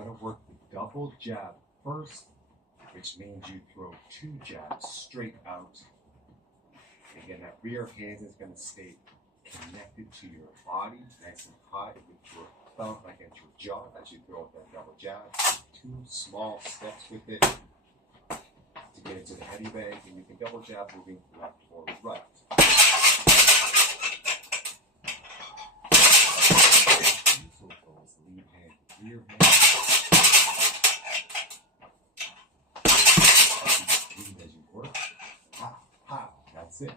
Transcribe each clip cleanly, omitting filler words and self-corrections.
We're going to work the double jab first, which means you throw 2 jabs straight out. Again, that rear hand is going to stay connected to your body, nice and high, with your thumb against your jaw as you throw out that double jab. 2 small steps with it to get into the heady bag, and you can double jab moving left or right. So goes lead hand, rear hand. Breathe as you work. Ha, ha, that's it.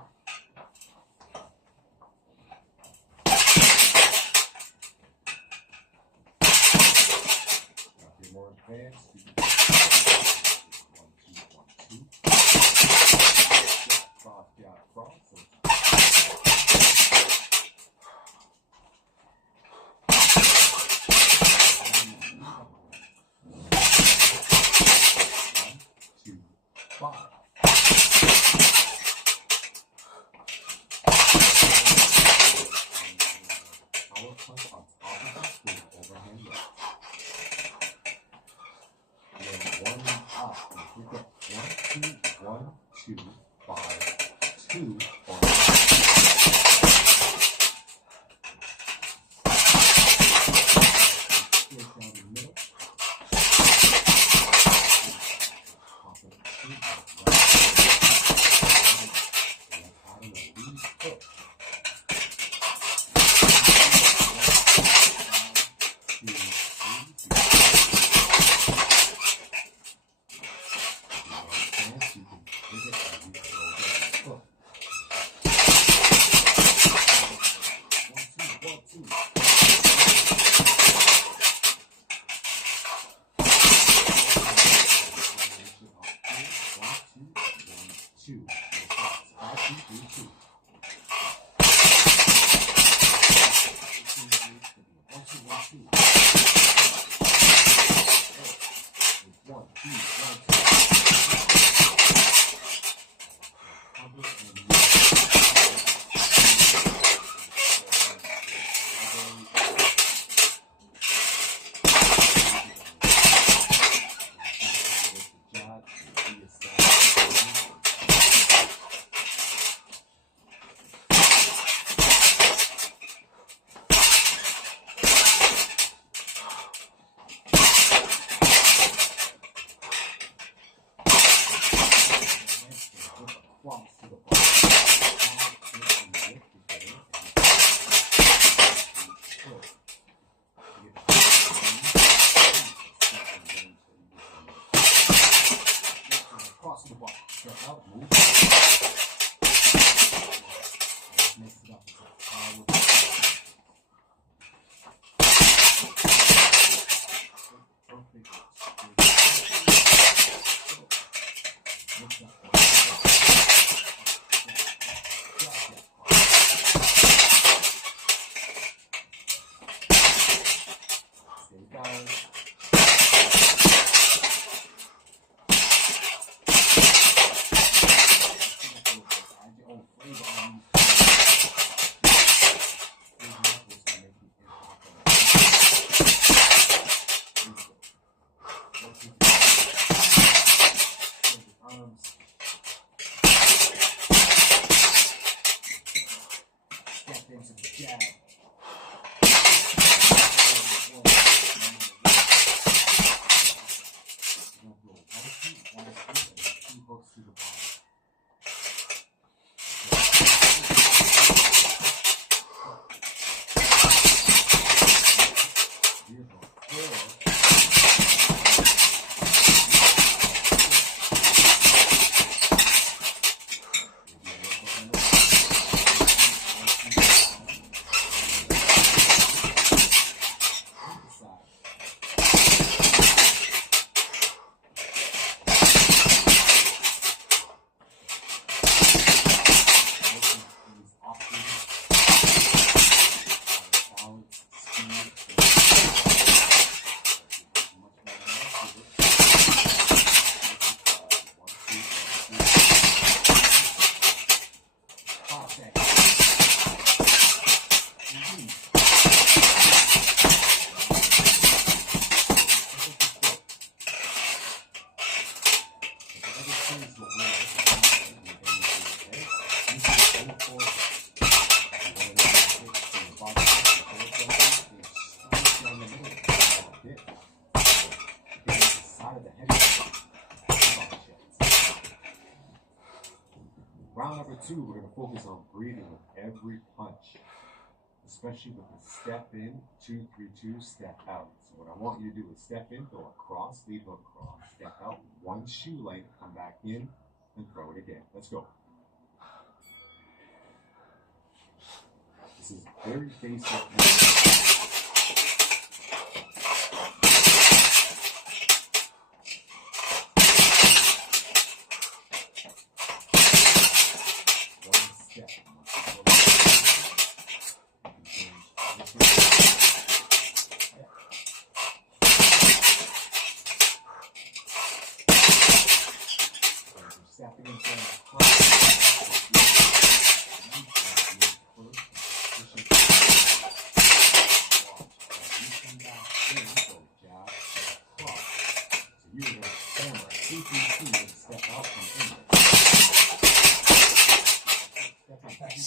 More advanced. 1, 2, 1, 2. Cross, jab, cross. Power punch on top of us with overhand left. And 1 up. We get 1, 2, 5, 2. Straight down the middle. Top of the tree. Out of the lead hook. round number 2, we're going to focus on breathing with every punch, especially with the step in, 2, 3, 2, step out. So what I want you to do is step in, go across, lead hook cross, step out, one shoe length, come back in, and throw it again. Let's go. This is very basic. Stepping in front of the front. So you're going to stand like 2, 3, 2 and step out from in. Step back, 2, 2,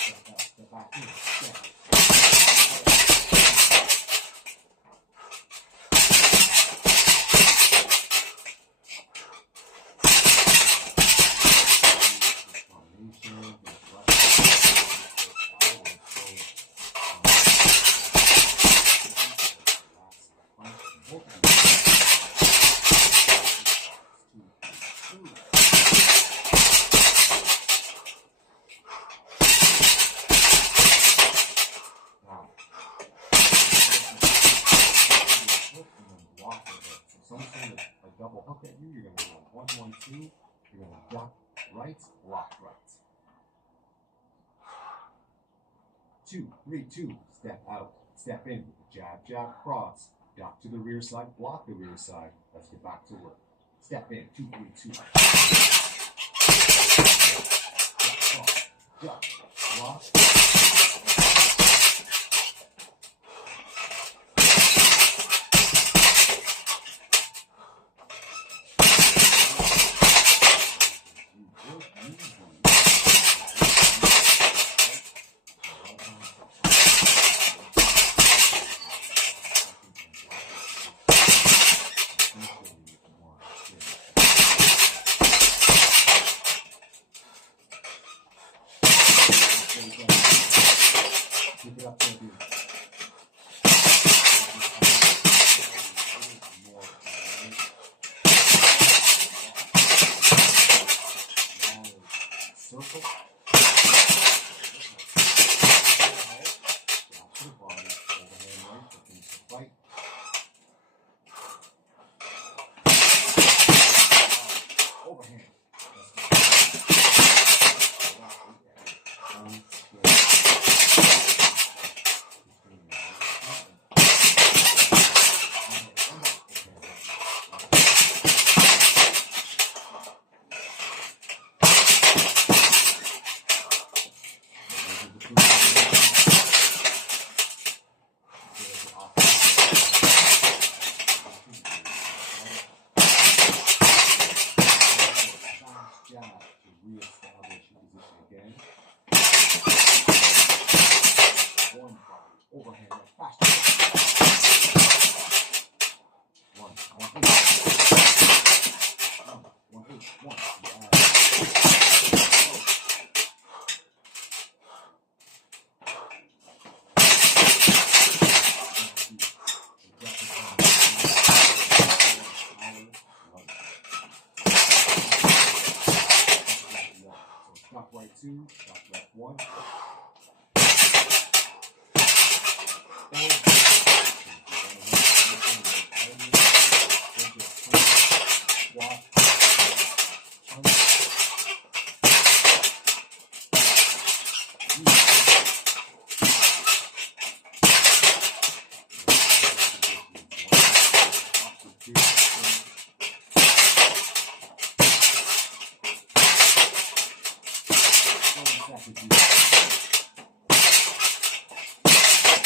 step out, step back in, step. Double hook at you, you're going to go 1, 1, 2, you're going to duck right, block right. 2, 3, 2, step out, step in, jab, jab, cross, duck to the rear side, block the rear side. Let's get back to work. Step in, 2, 3, 2. Duck, block. Keep it up there, dude. Circle. Drop to the body. Overhand right. Finish the fight. Overhand. Jab to reestablish your position again. One body, overhand right, faster. 1, 1, 8. 1, 8, 1. Duck right 2, duck left 1.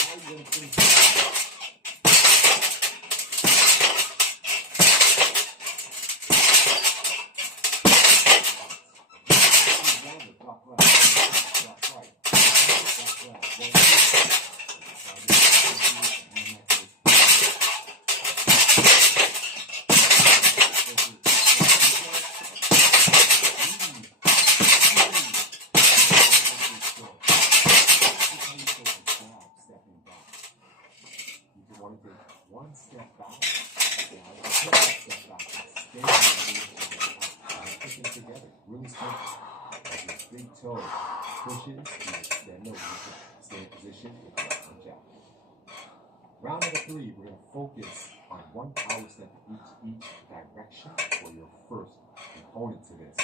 How are you going to finish? pushes, you extend the week, stay in position with your left jab. Round number 3, we're going to focus on one power step each direction for your first component to this.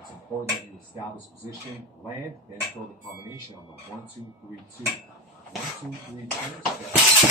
It's important that you establish position, land, then throw the combination on the 1, 2, 3, 2. 1, 2, 3, 2.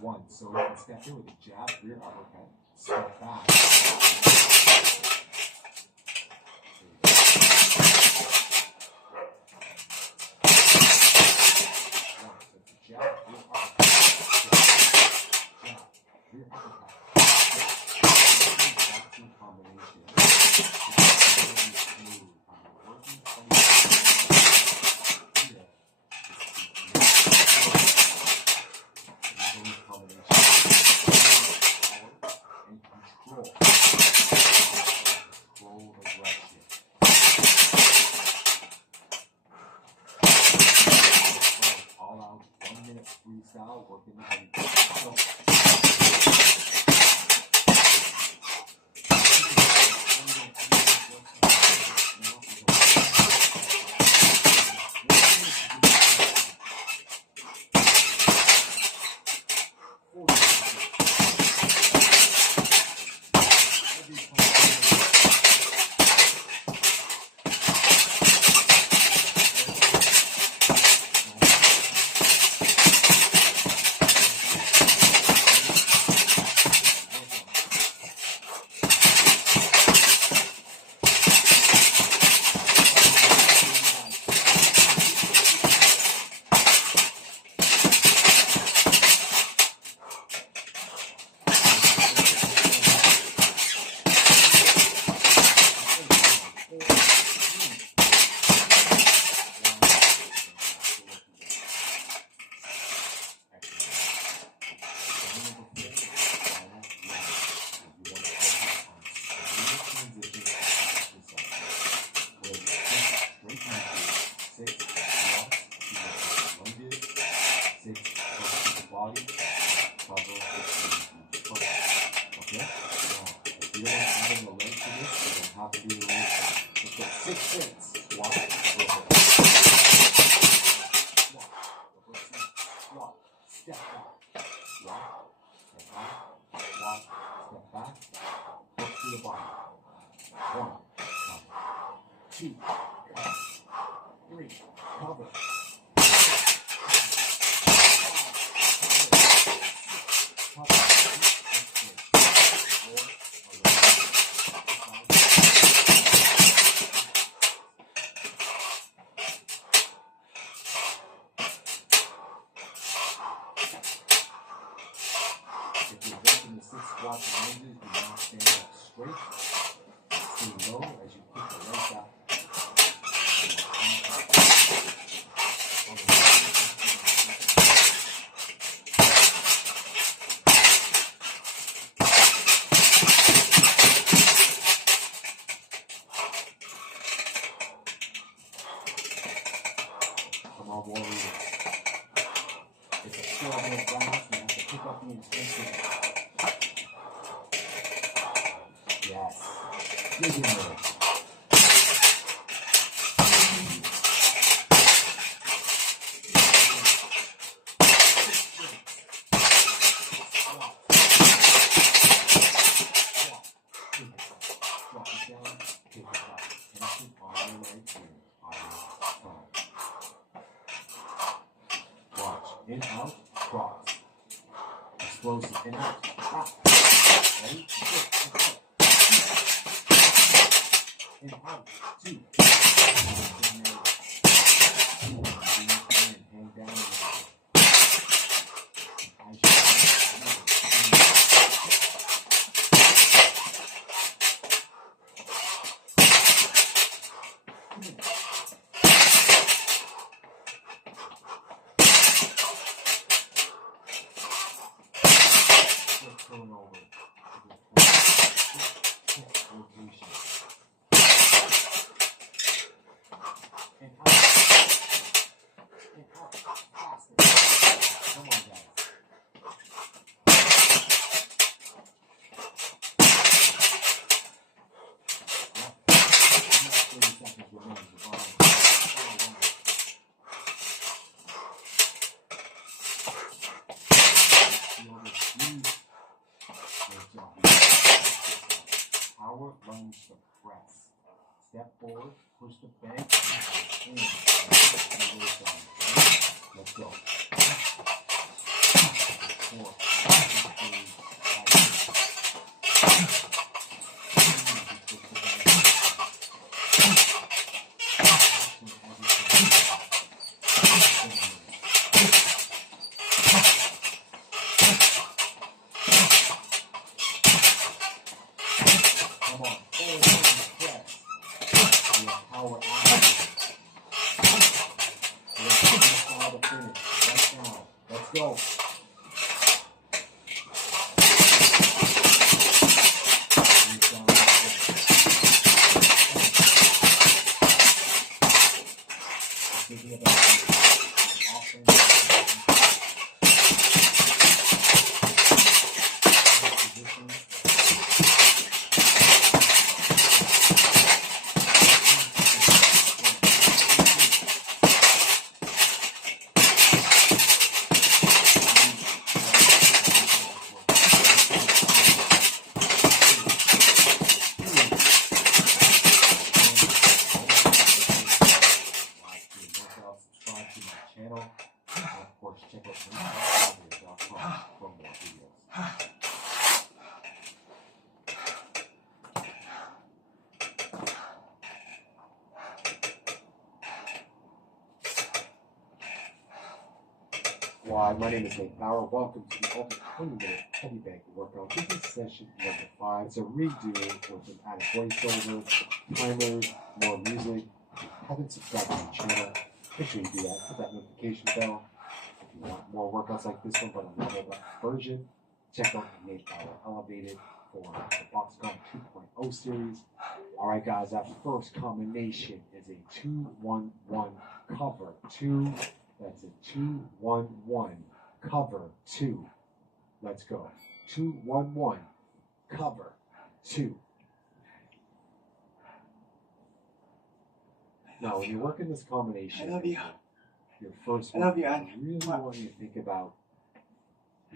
One, so you can step in with a jab, rear uppercut, step back. Freestyle, working the heavy. 2, cover. 3, cover. 6 squats and lunges, do not stand up straight. Stay low as you kick the legs out. Come on, warriors. It's a 4-minute round, so you have to pick up the intensity. Yes. Dig in there. Drop it down, take it up. Tension on your right here. On your thumb. Watch. In, out, cross. Explosive. In, out. Out. Ready? In, out. 2. In, out. 2. Hang down a little bit. Turn over. Rotation. And out. And out. Faster. Come on, guys. 30 seconds remaining. Power lunge the press. Step forward, push the bank, and let's go. 4, 5, come on, forward press. Power out. Let's finish. Right now. Let's go. Thinking about offense. Subscribe to my channel, and of course check out links.com for more videos. Squad, my name is Rawr. Welcome to the Ultimate 20-minute heavy bank workout. This is session number 5. It's a redo with an added voiceover, timers, more music. If you haven't subscribed to my channel, make sure you do that. Hit that notification bell. If you want more workouts like this one, but a leveled up version, check out the Rawr Elevated for the Boxcom 2.0 series. Alright guys, that first combination is a 2-1-1 cover 2. That's a 2-1-1 cover 2. Let's go. 2-1-1 cover 2. Now, when you're working this combination, I love you. Your first one, I really want you to think about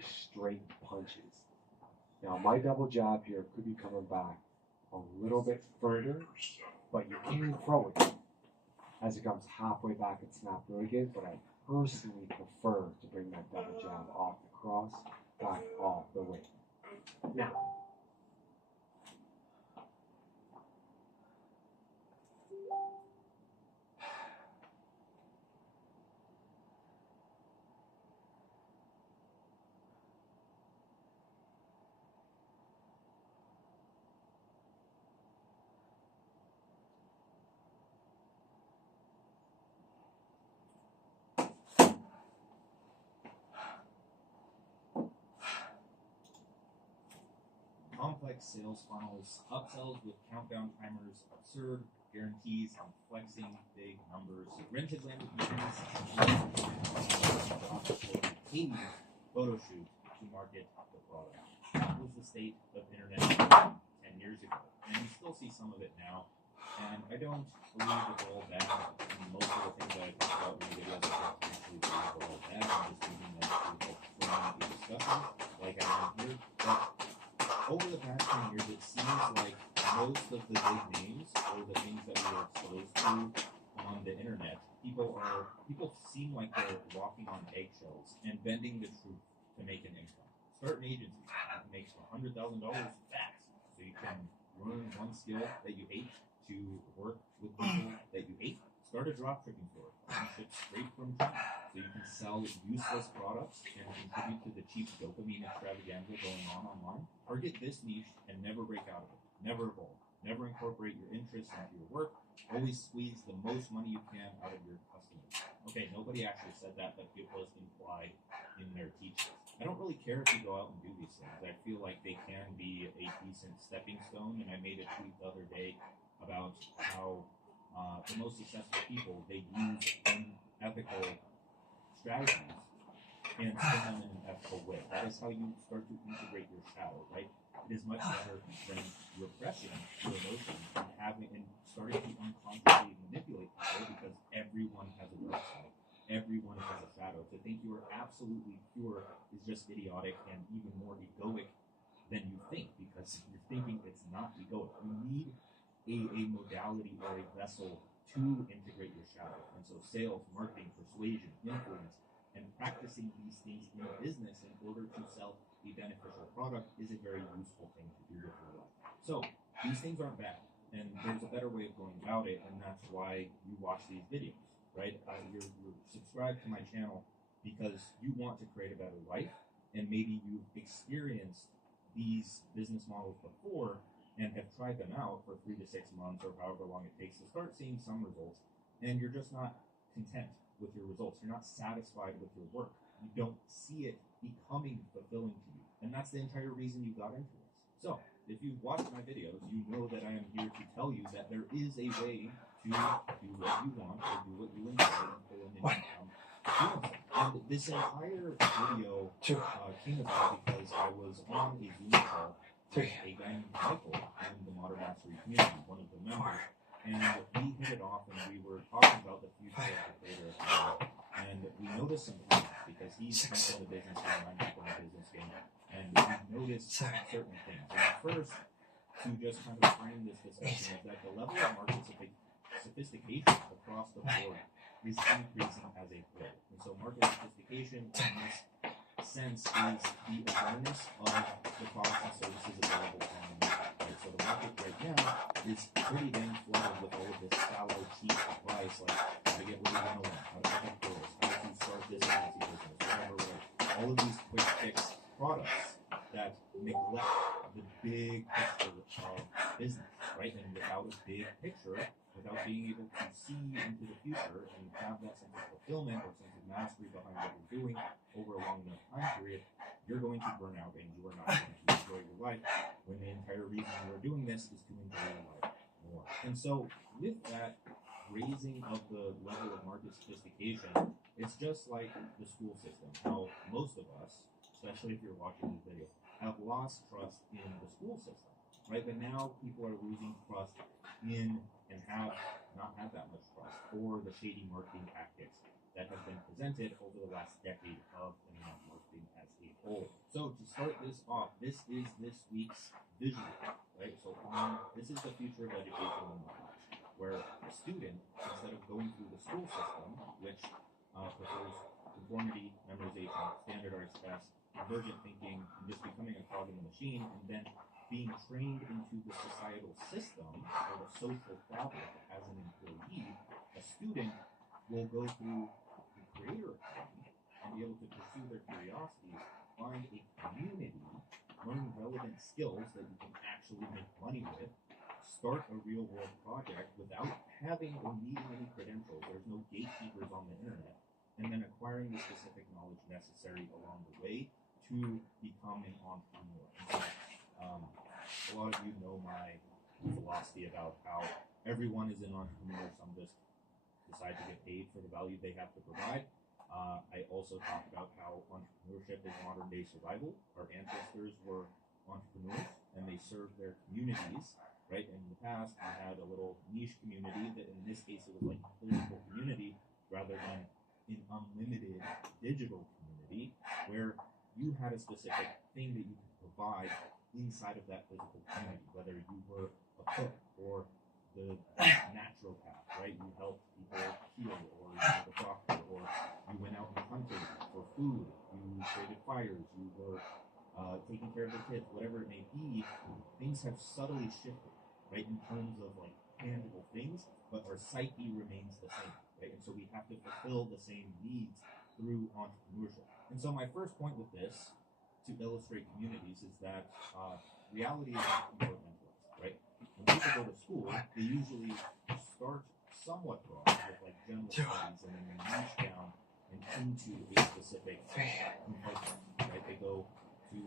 straight punches. Now, my double jab here could be coming back a little bit further but you can throw it as it comes halfway back and snap really good. But I personally prefer to bring that double jab off the cross, back all the way. Now, complex sales funnels, upsells with countdown timers, absurd guarantees, and flexing big numbers, rented Lamborghinis, paid photo shoot to market the product. That was the state of internet 10 years ago, and you still see some of it now. And I don't believe it's all bad. And most of the things that I talk about in the videos, I don't actually believe are all bad. I'm just using them to help frame the discussion, like I am here. But over the past 10 years, it seems like most of the big names or the things that we are exposed to on the internet, people seem like they're walking on eggshells and bending the truth to make an income. Start an agency that makes $100,000 fast, so you can learn one skill that you hate to work with people that you hate. Start a dropshipping store. You ship straight from China, so you can sell useless products and contribute to the cheap dopamine extravaganza going on online. Target this niche and never break out of it. Never evolve. Never incorporate your interests into your work. Always squeeze the most money you can out of your customers. Okay, nobody actually said that, but it was implied in their teachings. I don't really care if you go out and do these things. I feel like they can be a decent stepping stone, and I made a tweet the other day about how the most successful people, they use unethical strategies and spin them in an ethical way. That is how you start to integrate your shadow, right? It is much better than repressing your emotions and starting to unconsciously manipulate people, because everyone has a dark side. Everyone has a shadow. To think you are absolutely pure is just idiotic and even more egoic than you think, because you're thinking it's not egoic. You need a modality or a vessel to integrate your shadow. And so sales, marketing, persuasion, influence, and practicing these things in business in order to sell a beneficial product is a very useful thing to do with your life. So these things aren't bad, and there's a better way of going about it, and that's why you watch these videos, right? You're subscribed to my channel because you want to create a better life, and maybe you've experienced these business models before and have tried them out for 3 to 6 months or however long it takes to start seeing some results, and you're just not content with your results. You're not satisfied with your work. You don't see it becoming fulfilling to you, and that's the entire reason you got into this. So if you've watched my videos, you know that I am here to tell you that there is a way to do what you want or do what you enjoy and pull in an income doing so. And this entire video came about because I was on a Zoom call with a guy named Michael in the Modern Mastery community, one of the members, and we hit it off and we were talking about the future of the creator economy, and we noticed some things because he's in the business game, I'm in the business game, and we noticed certain things. And first, to just kind of frame this discussion, is that the level of market sophistication across the board is increasing as a whole. And so market sophistication in this sense is the awareness of the products and services available on the market. Right? So the market right now is pretty dang flooded with all of this shallow, cheap advice, like how to get what you want to learn, how to pick up girls, how to start this agency business, whatever. All of these quick fix products that neglect the big picture of business, right? And without a big picture, without being able to see into the future and have that sense of fulfillment or sense of mastery behind what you're doing over a long enough time period, you're going to burn out and you are not going to enjoy your life, when the entire reason you are doing this is to enjoy your life more. And so with that raising of the level of market sophistication, it's just like the school system, how most of us, especially if you're watching this video, have lost trust in the school system, right? But now people are losing trust in and have not had that much trust for the shady marketing tactics that have been presented over the last decade of internet marketing as a whole. So to start this off, this is this week's visual, right? So this is the future of education in the class. where a student, instead of going through the school system, which prefers conformity, memorization, standardized tests, convergent thinking, and just becoming a cog in the machine, and then being trained into the societal system or the social fabric as an employee, a student will go through the creator economy and be able to pursue their curiosity, find a community, learn relevant skills that you can actually make money with, start a real world project without having or needing any credentials. There's no gatekeepers on the internet. And then acquiring the specific knowledge necessary along the way to become an entrepreneur. A lot of you know my philosophy about how everyone is an entrepreneur. Some just decide to get paid for the value they have to provide. I also talk about how entrepreneurship is modern day survival. Our ancestors were entrepreneurs and they served their communities, right? In the past, we had a little niche community that in this case it was like a physical community rather than an unlimited digital community where you had a specific thing that you could provide inside of that physical community, whether you were a cook or the natural path, right? You helped people heal, or you were the doctor, or you went out and hunted for food, you created fires, you were taking care of the kids, whatever it may be. Things have subtly shifted, right, in terms of like tangible things, but our psyche remains the same, right? And so we have to fulfill the same needs through entrepreneurship. And so my first point with this, to illustrate communities, is that reality is not compartmentalized, right? When people go to school, they usually start somewhat broad with like general studies and then they niche down and into a specific compartment, right? They go to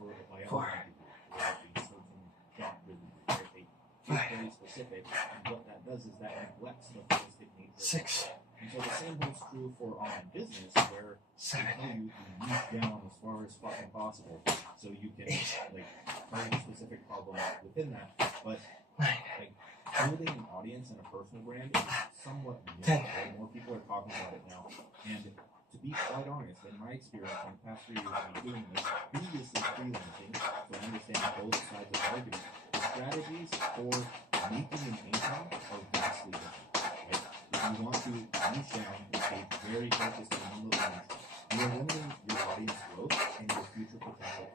for a biology degree or a certain doctor degree, right? They get very specific, and what that does is that neglects the holistic nature. And so the same holds true for online business, where they tell you to niche down as far as fucking possible, so you can like target a specific problem within that. But like building an audience and a personal brand is somewhat new. Right? More people are talking about it now. And to be quite honest, in my experience in the past 3 years of me doing this, previously freelancing, so I understand both sides of the argument, the strategies for making an income are vastly different. You want to niche down and stay very focused on one little niche. You're limiting your audience growth and your future potential.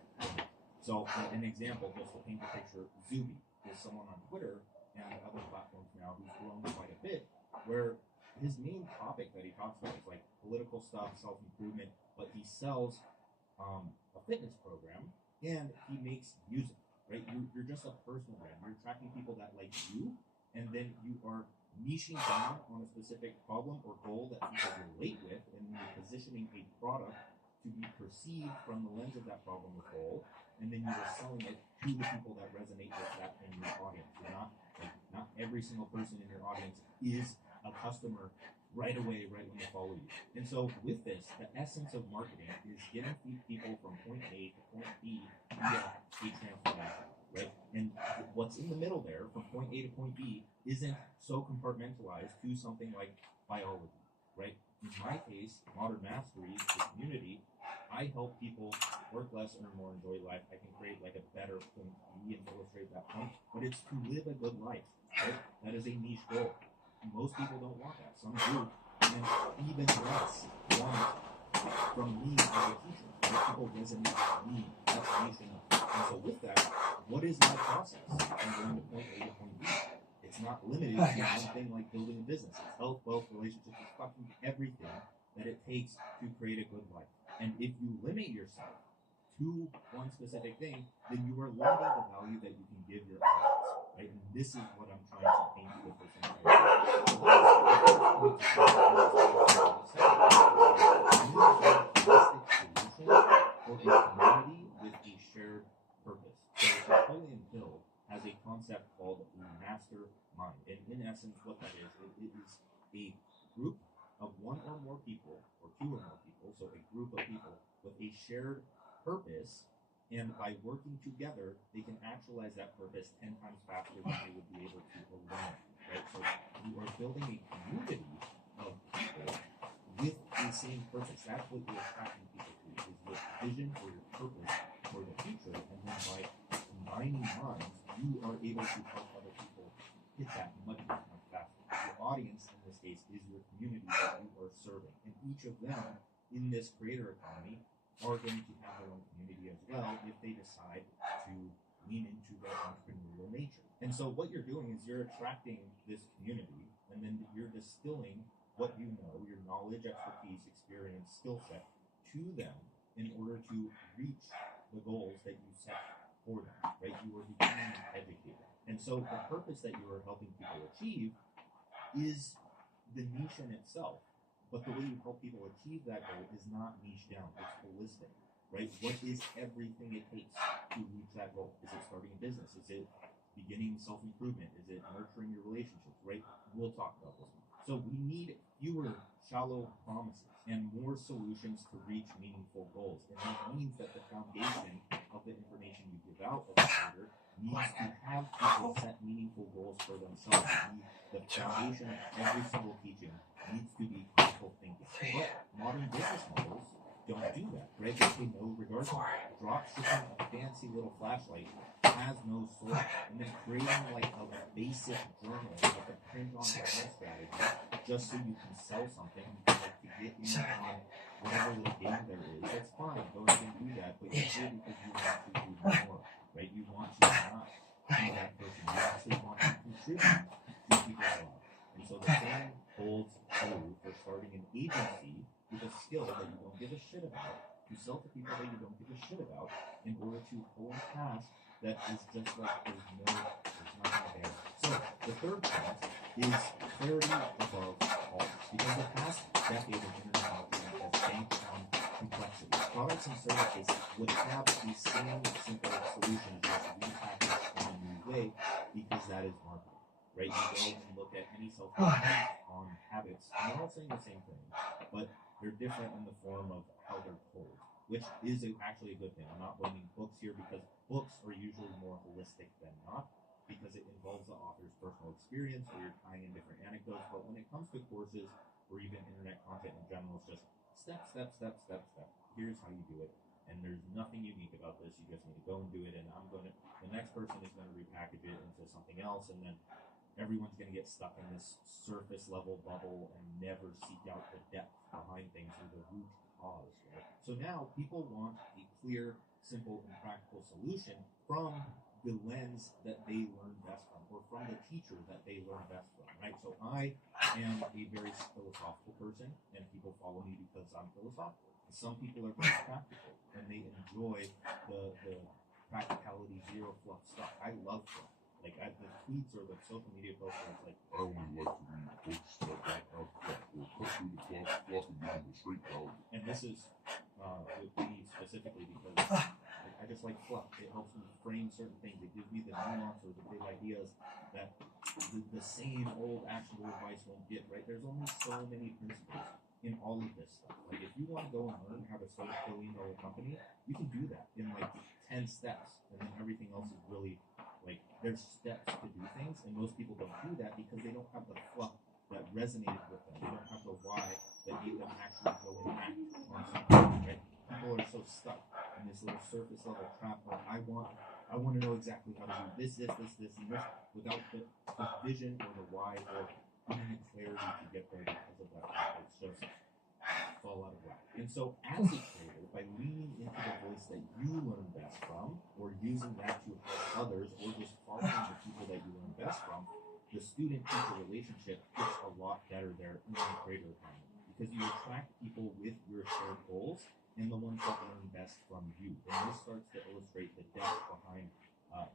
So, an example, just to paint the picture, Zuby is someone on Twitter and other platforms now who's grown quite a bit, where his main topic that he talks about is like political stuff, self-improvement, but he sells a fitness program and he makes music, right? You're just a personal brand. You're attracting people that like you, and then you are niching down on a specific problem or goal that people relate with, and you're positioning a product to be perceived from the lens of that problem or goal, and then you are selling it to the people that resonate with that in your audience. You're not every single person in your audience is a customer right away, right when they follow you. And so with this, the essence of marketing is getting people from point A to point B via a transformation, right? And what's in the middle there, from point A to point B, isn't so compartmentalized to something like biology, right? In my case, Modern Mastery, the community, I help people work less, earn more, enjoy life. I can create like a better point B and illustrate that point, but it's to live a good life, right? That is a niche goal. Most people don't want that. Some do, and even less want it from me as a teacher. Most people resonate with me. That's niche enough. And so with that, what is my process from going to point A to point B? It's not limited to one thing like building a business. It's health, wealth, relationships, it's fucking everything that it takes to create a good life. And if you limit yourself to one specific thing, then you are limiting the value that you can give your audience, right? And this is what I'm trying to paint with this entire for a community with a shared purpose. So Napoleon Hill has a concept called mastermind. And in essence, what that is, it is a group of one or more people, or two or more people, so a group of people with a shared purpose, and by working together, they can actualize that purpose 10 times faster than they would be able to alone, right? So you are building a community of people with the same purpose. That's what you're attracting people to, is your vision or your purpose for the future, and then by combining minds, you are able to help other people hit that much faster. each of them in this creator economy are going to have their own community as well if they decide to lean into their entrepreneurial nature. And so what you're doing is you're attracting this community, and then you're distilling what you know, your knowledge, expertise, experience, skill set, to them in order to reach the goals that you set for them, right? You are becoming an educator. And so the purpose that you are helping people achieve is the niche in itself. But the way you help people achieve that goal is not niche down, it's holistic, right? What is everything it takes to reach that goal? Is it starting a business? Is it beginning self-improvement? Is it nurturing your relationships, right? We'll talk about this one. So we need fewer shallow promises and more solutions to reach meaningful goals. And that means that the foundation of the information you give out as a creator needs to have people set meaningful goals for themselves. The foundation of every single teaching needs to be critical thinking. But modern business models don't do that, right? They know regardless. Drop shipping a fancy little flashlight has no source, and then creating like a basic journal, like a print-on journal strategy, just so you can sell something, like to get in on whatever little game there is. That's fine. Go ahead and do that, but you do it because you want to do more, right? You want to not be that person. You actually want to contribute to people's lives. And so the same holds true for starting an agency with a skill that you don't give a shit about, to sell to people that you don't give a shit about, in order to hold a task that is just like there's nothing there. So the third point is clarity above all. Because the past decade of internet marketing has banked on complexity. Products and services would have these same simple solutions just repackaged in a new way, because that is marketing, right? You go and look at any self-help on habits, and they're all saying the same thing, but they're different in the form of how they're told, which is actually a good thing. I'm not blaming books here, because books are usually more holistic than not, because it involves the author's personal experience, or you're tying in different anecdotes. But when it comes to courses or even internet content in general, it's just step. Here's how you do it. And there's nothing unique about this. You just need to go and do it. And the next person is going to repackage it into something else. And then everyone's going to get stuck in this surface level bubble and never seek out the depth behind things or the root cause, right? So now people want a clear, simple, and practical solution from the lens that they learn best from, or from the teacher that they learn best from, right? So I am a very philosophical person, and people follow me because I'm philosophical. Some people are very practical, and they enjoy the practicality, zero fluff stuff. I love fluff. Like the tweets or the social media posts where it's like, I only like to read books that don't have fluff, or cut through the fluff and give me the straight value. and this is with me specifically because I just like fluff. It helps me frame certain things. It gives me the nuance or the big ideas that the same old actionable advice won't get, right? There's only so many principles in all of this stuff. Like if you want to go and learn how to start a $1 billion company, you can do that in like 10 steps, and then everything else is really like there's steps to do things, and most people don't do that because they don't have the fluff that resonated with them. They don't have the why that made them actually go and act on something, right? People are so stuck in this little surface level trap of I want to know exactly how to do this, and this, without the vision or the why or even the clarity to get there because of that. It's just fall out of whack. And so as a creator, by leaning into the voice that you learn best from, or using that to help others, or just following the people that you learn best from, the student-teacher relationship gets a lot better there in the creator economy, because you attract people with your shared goals and the ones that learn best from you. And this starts to illustrate the depth behind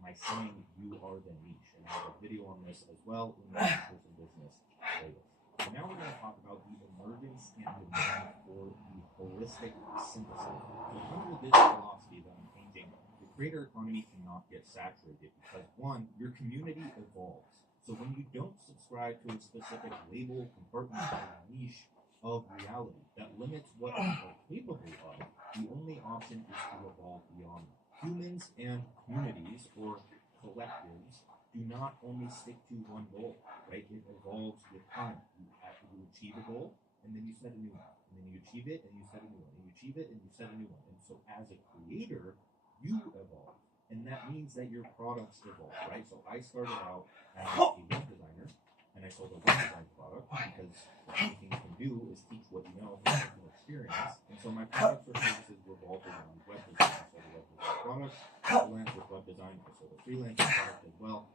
my saying, you are the niche. And I have a video on this as well in the in-person business playlist. So now we're going to talk about the emergence and demand for the holistic synthesis. So under this philosophy that I'm painting, the creator economy cannot get saturated because, one, your community evolves. So when you don't subscribe to a specific label, compartment, or niche of reality that limits what you are capable of, the only option is to evolve beyond that. Humans and communities, or collectives, do not only stick to one goal, right? It evolves with time. You achieve a goal, and then you set a new one. And then you achieve it, and you set a new one. And you achieve it, and you set a new one. And so as a creator, you evolve. And that means that your products evolve, right? So I started out as a web designer, and I sold a web design product because what anything you can do is teach what you know from personal experience. And so my products or services revolved around web design. I sold a web design product, freelance with web design, I sold a freelance product as well.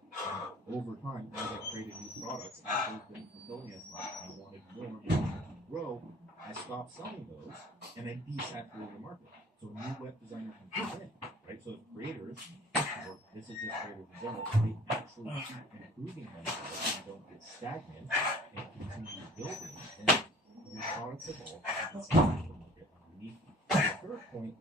And over time, as I created new products, those didn't fulfill me as much, and I wanted more and more to grow. I stopped selling those, and I desaturated the market. So a new web designer can come in, right? So if creators, or this is just creators in general, they actually keep improving themselves and don't get stagnant and continue building, then your products evolve and can saturate the market underneath you. The third point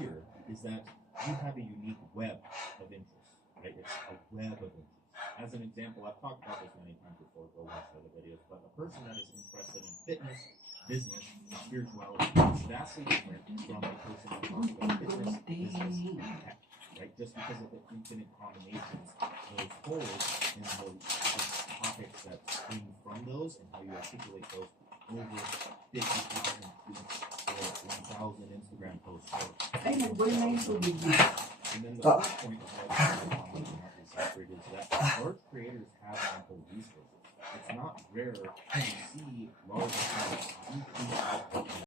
here is that you have a unique web of interest, right? It's a web of interest. As an example, I've talked about this many times before, go watch other videos, but a person that is interested in fitness, business, spirituality is vastly different from a person that talks about fitness, business, and tech, right? Just because of the infinite combinations those hold and the topics that spring from those and how you articulate those over 50,000 tweets or 1,000 Instagram posts. And then the fourth point of why the market is saturated is that large creators have ample resources. It's not rare to see large accounts